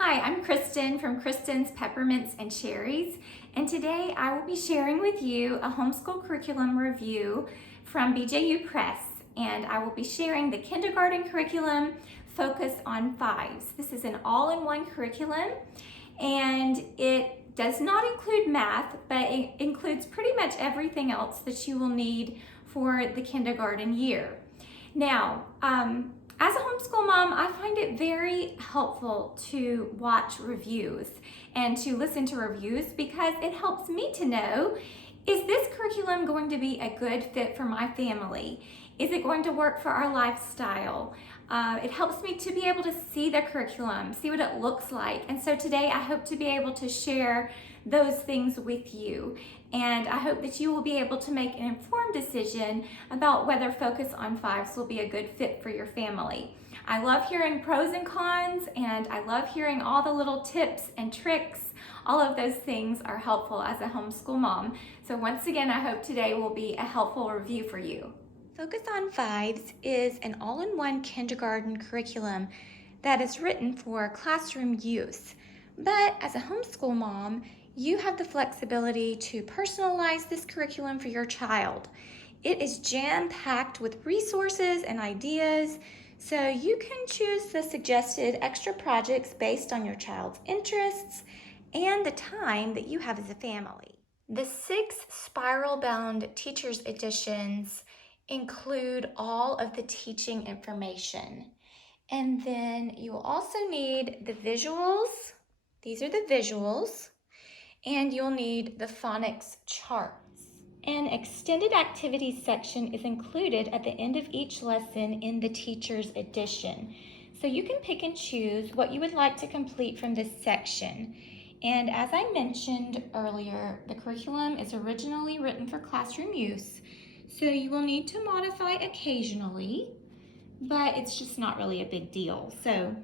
Hi, I'm Kristen from Kristen's Peppermints and Cherries, and today I will be sharing with you a homeschool curriculum review from BJU Press, and I will be sharing the kindergarten curriculum focused on fives. This is an all-in-one curriculum, and it does not include math, but it includes pretty much everything else that you will need for the kindergarten year. Now, as a homeschool mom, I find it very helpful to watch reviews and to listen to reviews because it helps me to know, is this curriculum going to be a good fit for my family? Is it going to work for our lifestyle? It helps me to be able to see the curriculum, see what it looks like. And so today I hope to be able to share those things with you. And I hope that you will be able to make an informed decision about whether Focus on Fives will be a good fit for your family. I love hearing pros and cons, and I love hearing all the little tips and tricks. All of those things are helpful as a homeschool mom. So once again, I hope today will be a helpful review for you. Focus on Fives is an all-in-one kindergarten curriculum that is written for classroom use. But as a homeschool mom, you have the flexibility to personalize this curriculum for your child. It is jam-packed with resources and ideas, so you can choose the suggested extra projects based on your child's interests and the time that you have as a family. The 6 spiral-bound teacher's editions include all of the teaching information. And then you will also need the visuals. These are the visuals. And you'll need the Phonics Charts. An extended activities section is included at the end of each lesson in the teacher's edition. So you can pick and choose what you would like to complete from this section. And as I mentioned earlier, the curriculum is originally written for classroom use. So you will need to modify occasionally, but it's just not really a big deal. So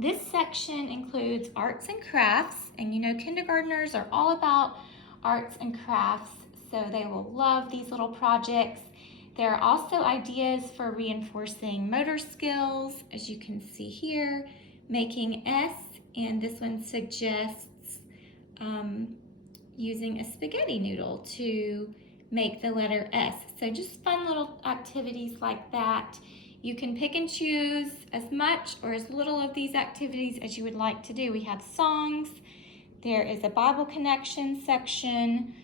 this section includes arts and crafts, and you know kindergartners are all about arts and crafts, so they will love these little projects. There are also ideas for reinforcing motor skills, as you can see here, making S, and this one suggests using a spaghetti noodle to make the letter S. So just fun little activities like that. You can pick and choose as much or as little of these activities as you would like to do. We have songs, there is a Bible connection section,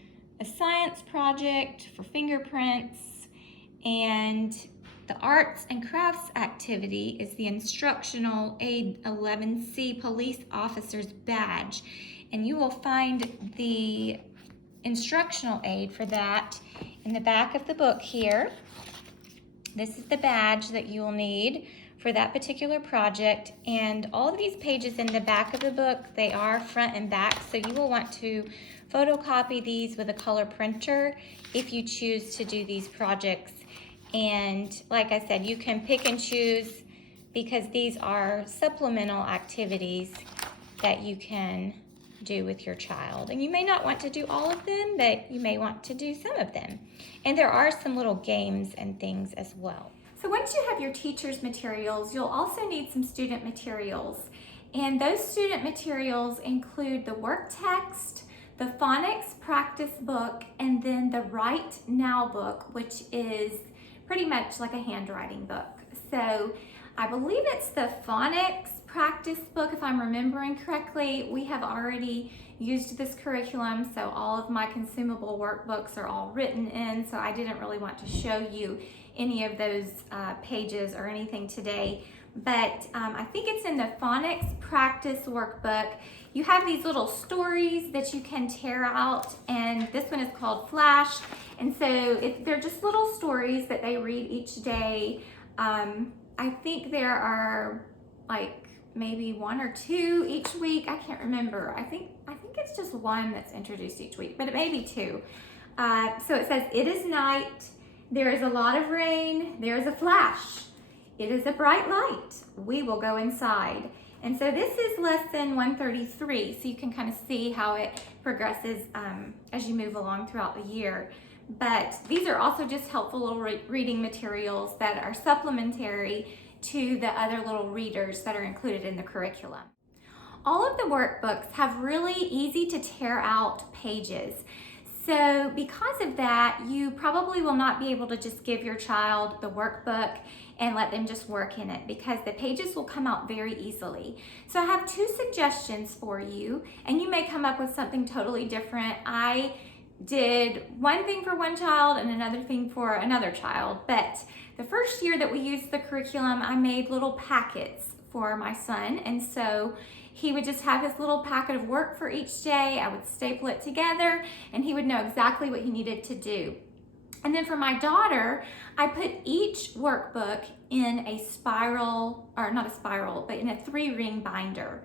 a science project for fingerprints, and the arts and crafts activity is the instructional aid 11C police officer's badge. And you will find the instructional aid for that in the back of the book here. This is the badge that you'll need for that particular project, and all of these pages in the back of the book, they are front and back, so you will want to photocopy these with a color printer if you choose to do these projects. And like I said, you can pick and choose because these are supplemental activities that you can do with your child. And you may not want to do all of them, but you may want to do some of them. And there are some little games and things as well. So once you have your teacher's materials, you'll also need some student materials. And those student materials include the work text, the phonics practice book, and then the Write Now book, which is pretty much like a handwriting book. So I believe it's the phonics practice book, if I'm remembering correctly. We have already used this curriculum, so all of my consumable workbooks are all written in, so I didn't really want to show you any of those pages or anything today. But I think it's in the phonics practice workbook. You have these little stories that you can tear out, and this one is called Flash. And so they're just little stories that they read each day. I think there are like maybe 1 or 2 each week. I can't remember. I think it's just 1 that's introduced each week, but it may be 2. So it says, "It is night. There is a lot of rain. There is a flash. It is a bright light. We will go inside." And so this is lesson 133. So you can kind of see how it progresses as you move along throughout the year. But these are also just helpful little reading materials that are supplementary to the other little readers that are included in the curriculum. all of the workbooks have really easy to tear out pages. So because of that, you probably will not be able to just give your child the workbook and let them just work in it, because the pages will come out very easily. So I have 2 suggestions for you, and you may come up with something totally different. I did one thing for one child and another thing for another child, but the first year that we used the curriculum, I made little packets for my son, and so he would just have his little packet of work for each day. I would staple it together and he would know exactly what he needed to do. And then for my daughter, I put each workbook in a spiral, or not a spiral, but in a 3-ring binder.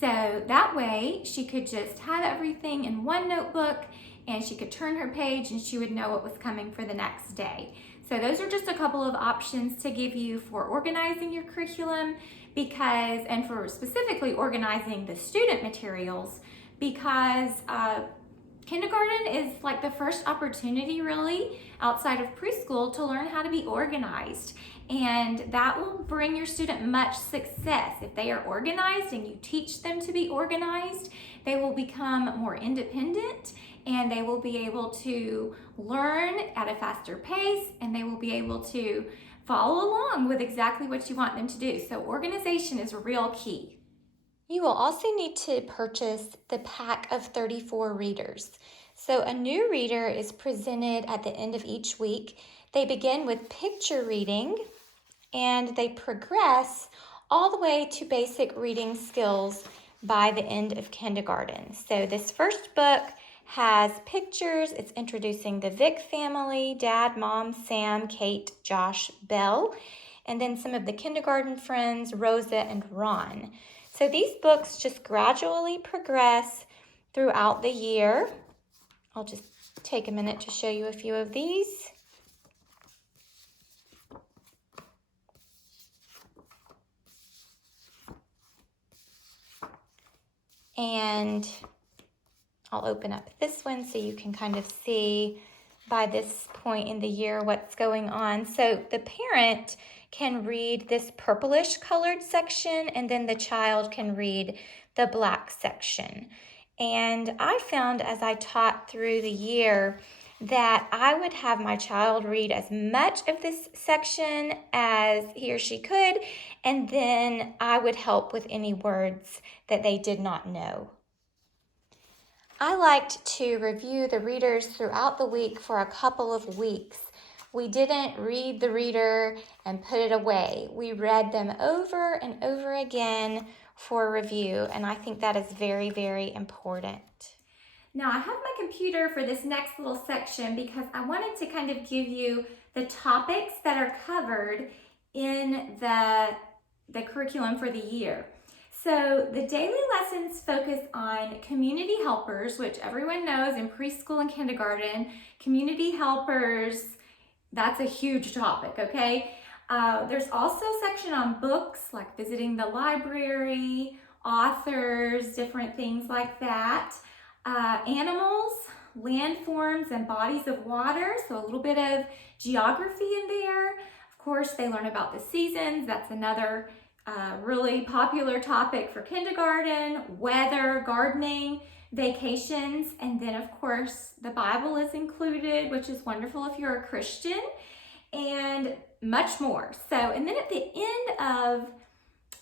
So that way she could just have everything in one notebook and she could turn her page and she would know what was coming for the next day. So those are just a couple of options to give you for organizing your curriculum, and for specifically organizing the student materials, because kindergarten is like the first opportunity really outside of preschool to learn how to be organized, and that will bring your student much success. If they are organized and you teach them to be organized, they will become more independent and they will be able to learn at a faster pace, and they will be able to follow along with exactly what you want them to do. So organization is a real key. You will also need to purchase the pack of 34 readers. So a new reader is presented at the end of each week. They begin with picture reading and they progress all the way to basic reading skills by the end of kindergarten. So this first book has pictures. It's introducing the Vic family, Dad, Mom, Sam, Kate, Josh, Belle, and then some of the kindergarten friends, Rosa and Ron. So these books just gradually progress throughout the year. I'll just take a minute to show you a few of these. And I'll open up this one so you can kind of see by this point in the year what's going on. So the parent can read this purplish colored section, and then the child can read the black section. And I found as I taught through the year that I would have my child read as much of this section as he or she could, and then I would help with any words that they did not know. I liked to review the readers throughout the week for a couple of weeks. We didn't read the reader and put it away. We read them over and over again for review, and I think that is very, very important. Now I have my computer for this next little section because I wanted to kind of give you the topics that are covered in the curriculum for the year. So the daily lessons focus on community helpers, which everyone knows in preschool and kindergarten. Community helpers, that's a huge topic, okay? There's also a section on books, like visiting the library, authors, different things like that. Animals, landforms, and bodies of water, so a little bit of geography in there. Of course, they learn about the seasons. That's another really popular topic for kindergarten. Weather, gardening, vacations, and then of course the Bible is included, which is wonderful if you're a Christian, and much more. So, and then at the end of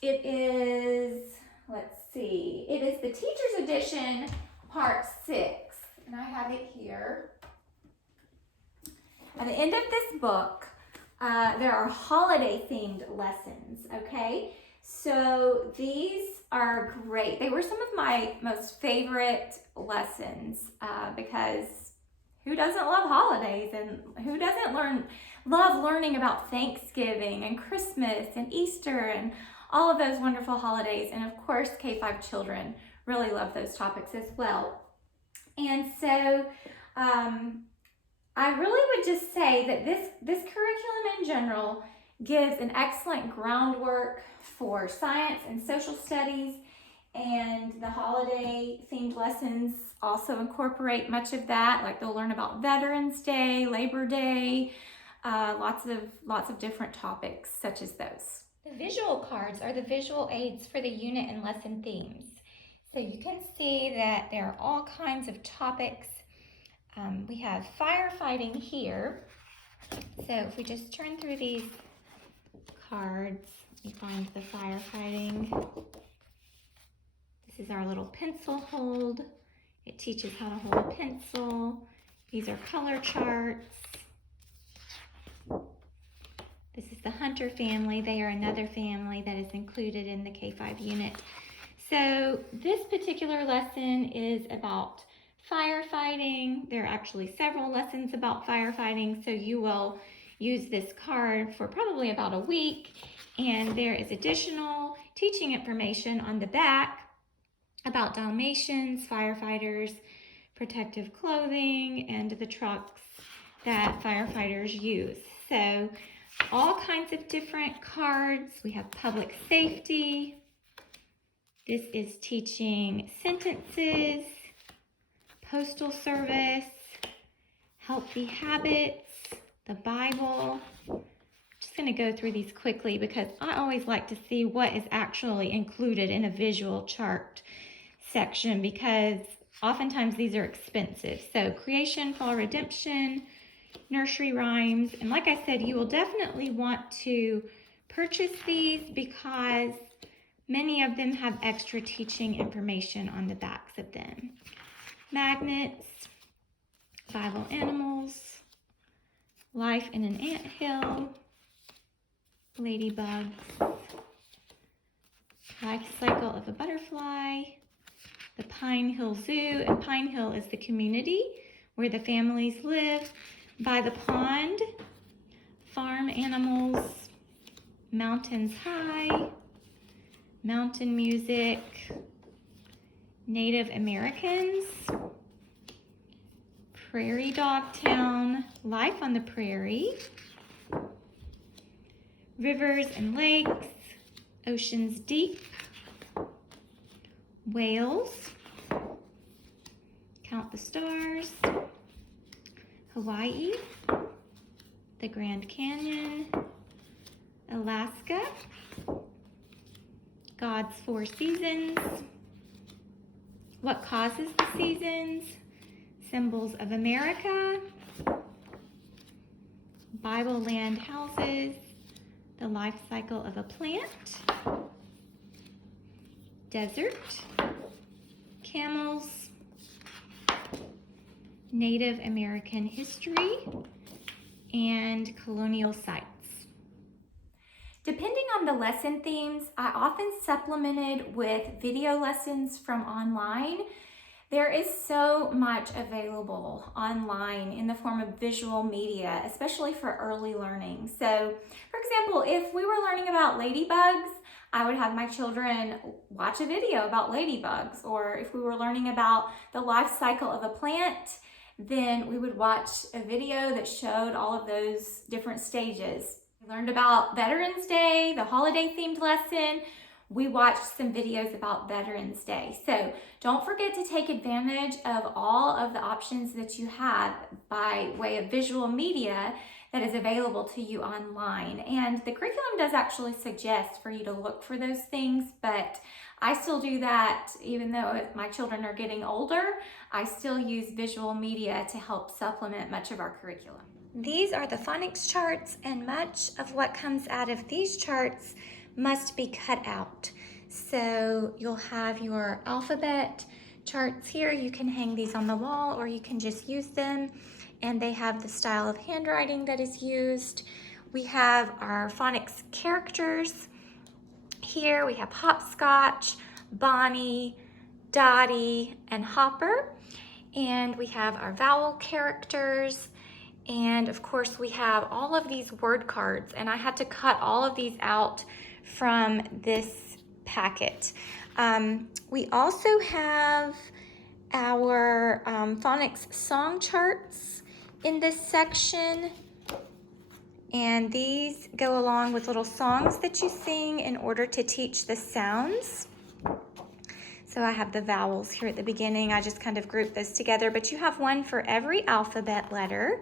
it is, let's see, it is the Teacher's Edition, Part 6, and I have it here. At the end of this book, there are holiday-themed lessons, okay? So these are great. They were some of my most favorite lessons because who doesn't love holidays, and who doesn't love learning about Thanksgiving and Christmas and Easter and all of those wonderful holidays. And of course, K-5 children really love those topics as well. And so I really would just say that this curriculum in general gives an excellent groundwork for science and social studies, and the holiday themed lessons also incorporate much of that. Like they'll learn about Veterans Day, Labor Day, lots of different topics such as those. The visual cards are the visual aids for the unit and lesson themes. So you can see that there are all kinds of topics. We have firefighting here. So if we just turn through these cards, we find the firefighting. This is our little pencil hold. It teaches how to hold a pencil. These are color charts. This is the Hunter family. They are another family that is included in the K-5 unit. So this particular lesson is about firefighting. There are actually several lessons about firefighting, so you will use this card for probably about a week. And there is additional teaching information on the back about Dalmatians, firefighters, protective clothing, and the trucks that firefighters use. So all kinds of different cards. We have public safety. This is teaching sentences, postal service, healthy habits, the Bible. I'm just going to go through these quickly because I always like to see what is actually included in a visual chart section because oftentimes these are expensive. So creation, fall, redemption, nursery rhymes, and like I said, you will definitely want to purchase these because many of them have extra teaching information on the backs of them. Magnets, Bible animals, life in an anthill, ladybugs, life cycle of a butterfly, the Pine Hill Zoo, and Pine Hill is the community where the families live. By the pond, farm animals, mountains high, mountain music, Native Americans, prairie dog town, life on the prairie, rivers and lakes, oceans deep, whales, count the stars, Hawaii, the Grand Canyon, Alaska, God's 4 seasons, what causes the seasons, symbols of America, Bible land houses, the life cycle of a plant, desert, camels, Native American history, and colonial sites. Depending on the lesson themes, I often supplemented with video lessons from online. There is so much available online in the form of visual media, especially for early learning. So, for example, if we were learning about ladybugs, I would have my children watch a video about ladybugs. Or if we were learning about the life cycle of a plant, then we would watch a video that showed all of those different stages. We learned about Veterans Day, the holiday themed lesson. We watched some videos about Veterans Day. So don't forget to take advantage of all of the options that you have by way of visual media that is available to you online. And the curriculum does actually suggest for you to look for those things, but I still do that even though my children are getting older. I still use visual media to help supplement much of our curriculum. These are the phonics charts, and much of what comes out of these charts must be cut out. So you'll have your alphabet charts here. You can hang these on the wall or you can just use them, and they have the style of handwriting that is used. We have our phonics characters. Here we have Hopscotch, Bonnie, Dottie, and Hopper. And we have our vowel characters. And of course we have all of these word cards, and I had to cut all of these out from this packet. We also have our phonics song charts in this section. And these go along with little songs that you sing in order to teach the sounds. So I have the vowels here at the beginning. I just kind of grouped those together, but you have one for every alphabet letter.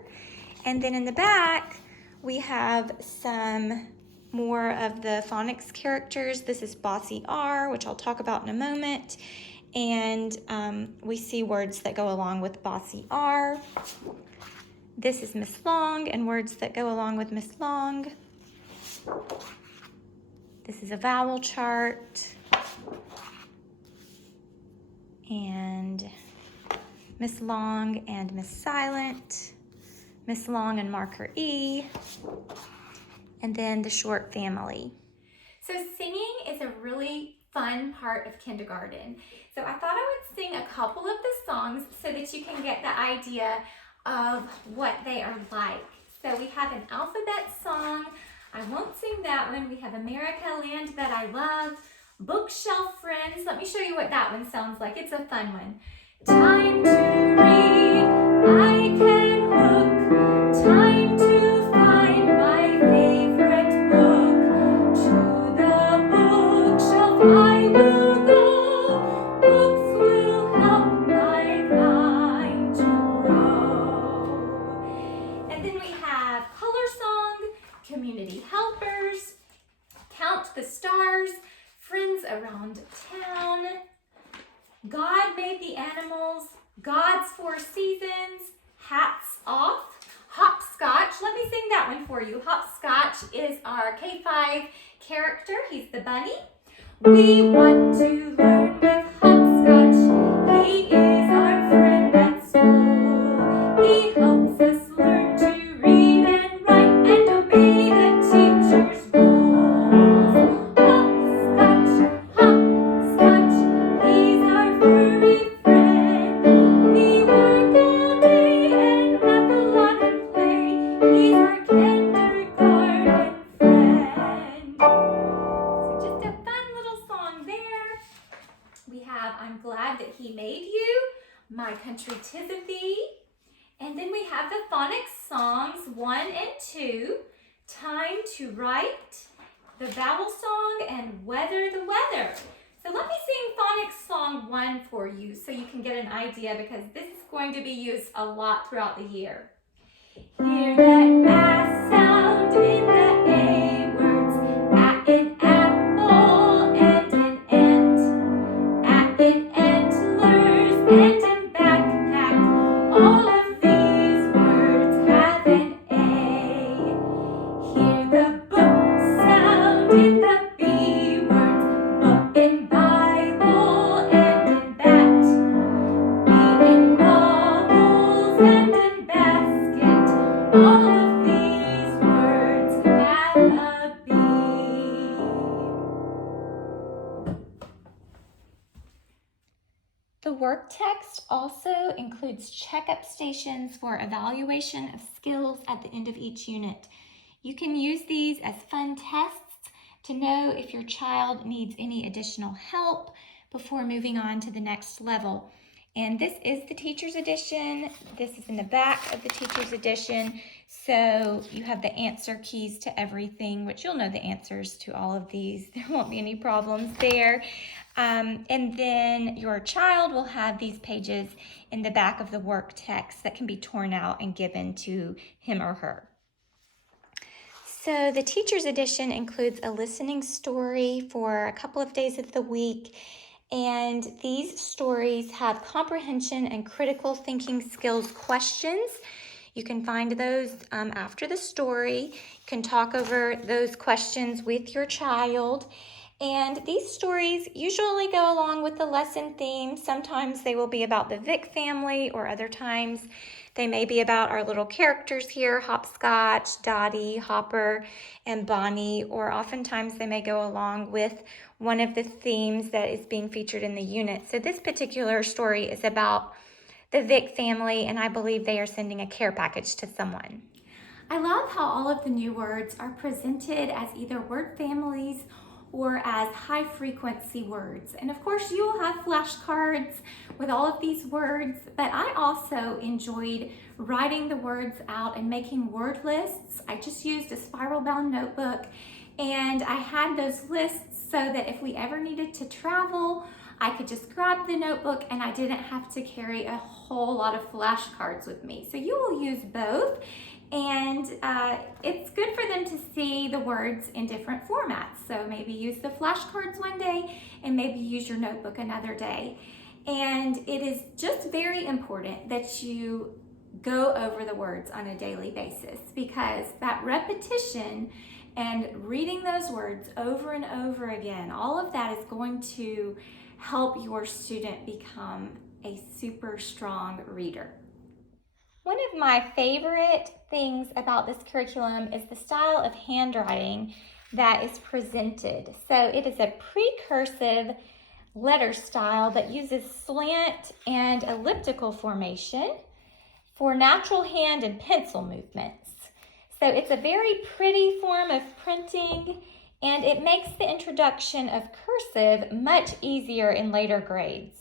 And then in the back, we have some more of the phonics characters. This is Bossy R, which I'll talk about in a moment. And we see words that go along with bossy R. This is Miss Long and words that go along with Miss Long. This is a vowel chart. And Miss Long and Miss Silent. Miss Long and marker E. And then the short family. So singing is a really fun part of kindergarten. So I thought I would sing a couple of the songs so that you can get the idea of what they are like. So we have an alphabet song. I won't sing that one. We have America, Land That I Love, Bookshelf Friends. Let me show you what that one sounds like. It's a fun one. Time to read, I can look. Time to find my favorite book. To the bookshelf I will go. Books will help my mind to grow. And then we have Color Song, Community Helpers, Count the Stars, Friends Around Town, God Made the Animals, God's Four Seasons, Hats Off, Hopscotch. Let me sing that one for you. Hopscotch is our K5 character. He's the bunny. We want to learn with Hopscotch. He is our friend at school. He helps us learn to read and write and obey the teacher's rules. Hopscotch, hopscotch, he's our furry friend. We work all day and laugh a lot and play. He's our kindergarten friend. So just a fun little song there. We have I'm Glad That He Made You, My Country 'Tis of Thee. And then we have the phonics songs 1 and 2, Time to Write, the vowel song, and Weather the Weather. So let me sing phonics song 1 for you so you can get an idea, because this is going to be used a lot throughout the year. Hear the S sound in the A words, A in apple and in ant, A in antlers and in backpack. All of these words have an A. Hear the book sound in the B words, book in Bible and in bat, B in baubles and in basket. All of these words have a B. The work text also includes checkup stations for evaluation of skills at the end of each unit. You can use these as fun tests to know if your child needs any additional help before moving on to the next level. And this is the teacher's edition. This is in the back of the teacher's edition. So you have the answer keys to everything, which you'll know the answers to all of these. There won't be any problems there. And then your child will have these pages in the back of the work text that can be torn out and given to him or her. So the teacher's edition includes a listening story for a couple of days of the week. And these stories have comprehension and critical thinking skills questions. You can find those after the story. You can talk over those questions with your child. And these stories usually go along with the lesson theme. Sometimes they will be about the Vic family, or other times they may be about our little characters here, Hopscotch, Dottie, Hopper, and Bonnie, or oftentimes they may go along with one of the themes that is being featured in the unit. So this particular story is about the Vic family, and I believe they are sending a care package to someone. I love how all of the new words are presented as either word families or as high frequency words. And of course you will have flashcards with all of these words, but I also enjoyed writing the words out and making word lists. I just used a spiral bound notebook, and I had those lists so that if we ever needed to travel, I could just grab the notebook and I didn't have to carry a whole lot of flashcards with me. So you will use both, and it's good for them to see the words in different formats. So maybe use the flashcards one day and maybe use your notebook another day. And it is just very important that you go over the words on a daily basis, because that repetition and reading those words over and over again, all of that is going to help your student become a super strong reader. One of my favorite things about this curriculum is the style of handwriting that is presented. So it is a precursive letter style that uses slant and elliptical formation for natural hand and pencil movements. So it's a very pretty form of printing, and it makes the introduction of cursive much easier in later grades.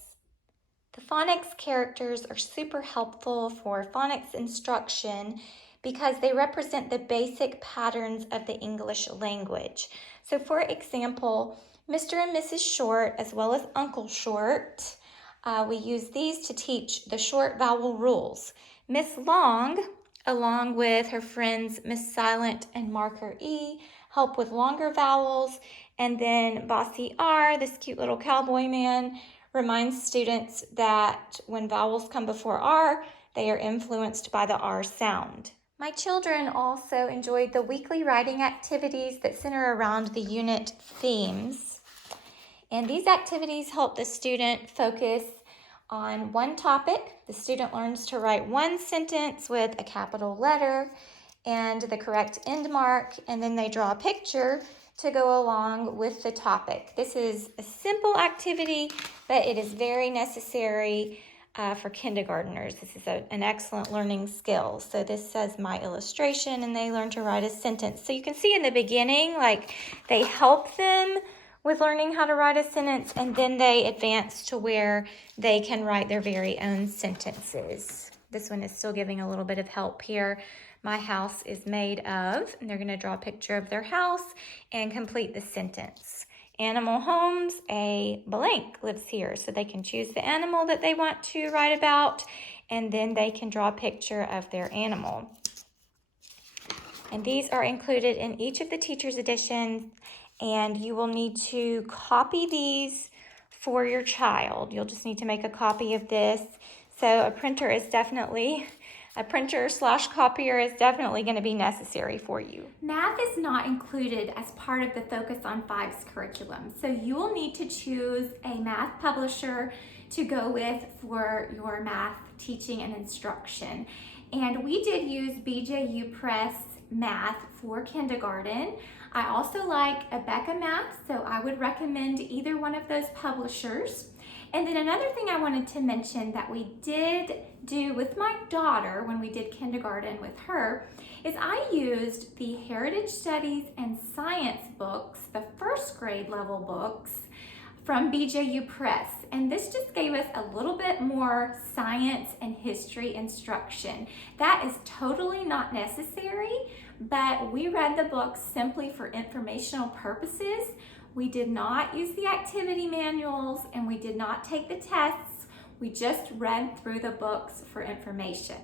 The phonics characters are super helpful for phonics instruction because they represent the basic patterns of the English language. So for example, Mr. and Mrs. Short, as well as Uncle Short, we use these to teach the short vowel rules. Miss Long, along with her friends Miss Silent and Marker E, help with longer vowels. And then Bossy R, this cute little cowboy man, reminds students that when vowels come before R, they are influenced by the R sound. My children also enjoyed the weekly writing activities that center around the unit themes. And these activities help the student focus on one topic. The student learns to write one sentence with a capital letter and the correct end mark, and then they draw a picture to go along with the topic. This is a simple activity, but it is very necessary for kindergartners. This is an excellent learning skill. So this says my illustration, and they learn to write a sentence. So you can see in the beginning, like, they help them with learning how to write a sentence, and then they advance to where they can write their very own sentences. This one is still giving a little bit of help here. My house is made of, and they're going to draw a picture of their house and complete the sentence. Animal Homes, a blank lives here. So they can choose the animal that they want to write about, and then they can draw a picture of their animal. And these are included in each of the teacher's editions, and you will need to copy these for your child. You'll just need to make a copy of this. So a printer/copier is definitely going to be necessary for you. Math is not included as part of the Focus on Fives curriculum, so you will need to choose a math publisher to go with for your math teaching and instruction. And we did use BJU Press Math for kindergarten. I also like Abeka Math, so I would recommend either one of those publishers. And then another thing I wanted to mention that we did do with my daughter when we did kindergarten with her is I used the Heritage Studies and Science books, the first grade level books from BJU Press. And this just gave us a little bit more science and history instruction. That is totally not necessary, but we read the books simply for informational purposes. We did not use the activity manuals, and we did not take the tests. We just read through the books for information.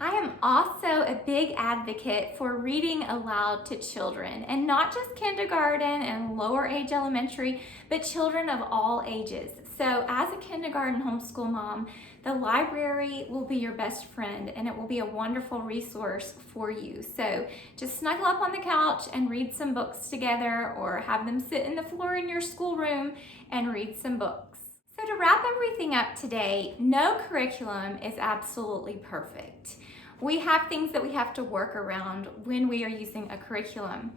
I am also a big advocate for reading aloud to children, and not just kindergarten and lower age elementary, but children of all ages. So as a kindergarten homeschool mom, the library will be your best friend, and it will be a wonderful resource for you. So just snuggle up on the couch and read some books together, or have them sit in the floor in your schoolroom and read some books. So to wrap everything up today, no curriculum is absolutely perfect. We have things that we have to work around when we are using a curriculum.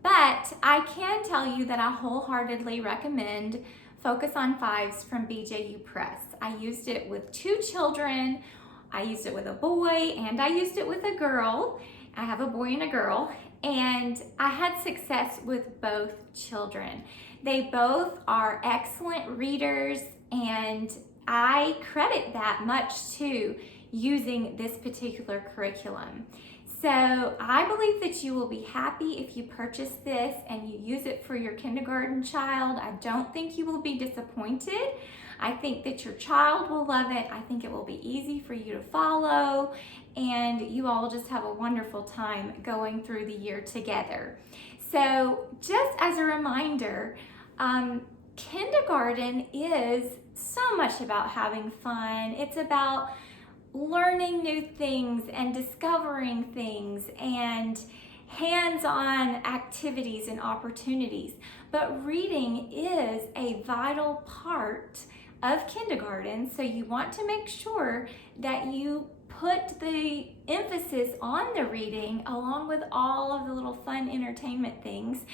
But I can tell you that I wholeheartedly recommend Focus on Fives from BJU Press. I used it with 2 children. I used it with a boy, and I used it with a girl. I have a boy and a girl, and I had success with both children. They both are excellent readers, and I credit that much to using this particular curriculum. So I believe that you will be happy if you purchase this and you use it for your kindergarten child. I don't think you will be disappointed. I think that your child will love it. I think it will be easy for you to follow, and you all will just have a wonderful time going through the year together. So just as a reminder, kindergarten is so much about having fun. It's about learning new things and discovering things and hands-on activities and opportunities. But reading is a vital part of kindergarten, so you want to make sure that you put the emphasis on the reading along with all of the little fun entertainment things.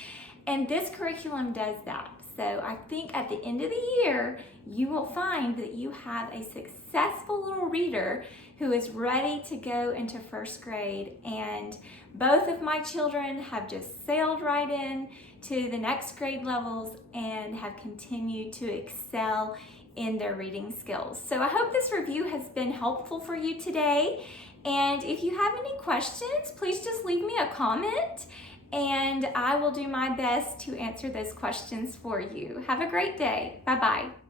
And this curriculum does that. So I think at the end of the year, you will find that you have a successful little reader who is ready to go into first grade. And both of my children have just sailed right in to the next grade levels and have continued to excel in their reading skills. So I hope this review has been helpful for you today. And if you have any questions, please just leave me a comment and I will do my best to answer those questions for you. Have a great day. Bye-bye.